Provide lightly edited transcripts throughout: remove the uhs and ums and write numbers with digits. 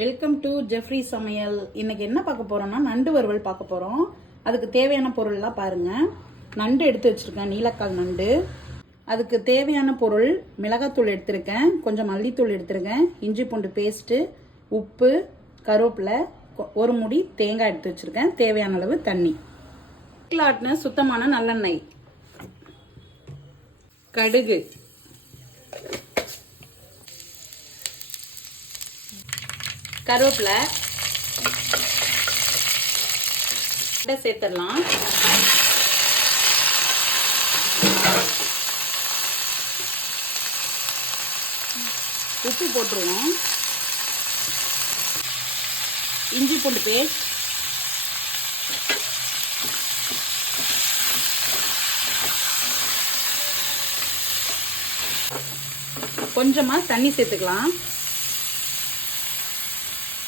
Welcome to Jeffrey சமையல். இன்னைக்கு என்ன பார்க்க போறோம்னா நண்டு வறுவல் பார்க்க போறோம். அதுக்கு தேவையான பொருள்லாம் பாருங்க. நண்டு எடுத்து வச்சிருக்கேன், நீலக்கால் நண்டு. அதுக்கு தேவையான பொருள் மிளகாத்தூள் எடுத்திருக்கேன், கொஞ்சம் மல்லித்தூள் எடுத்திருக்கேன், இஞ்சி பூண்டு பேஸ்ட்டு, உப்பு, கருவேப்பிலை, ஒரு முடி தேங்காய் எடுத்து வச்சிருக்கேன், தேவையான அளவு தண்ணி. ஆட்டின சுத்தமான நல்லெண்ணெய், கடுகு, கருவேப்பிலை சேர்த்துடலாம். உப்பு போட்டுருவோம். இஞ்சி பூண்டு பேஸ்ட், கொஞ்சமா தண்ணி சேர்த்துக்கலாம்.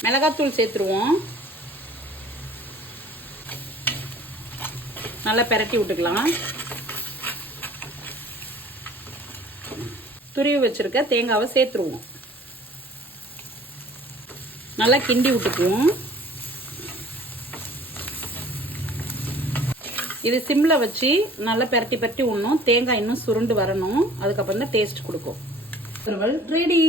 மிளகாத்தூள் சேர்த்துருவோம். நல்லா பெரட்டி விட்டுக்கலாம். துருவி வச்சிருக்க தேங்காவை சேர்த்துருவோம். நல்லா கிண்டி விட்டுக்குவோம். இது சிம்ல வச்சு நல்லா பெரட்டி பெரட்டி விடணும். தேங்காய் இன்னும் சுருண்டு வரணும், அதுக்கப்புறம் தான் டேஸ்ட் கொடுக்கும். ரெடி.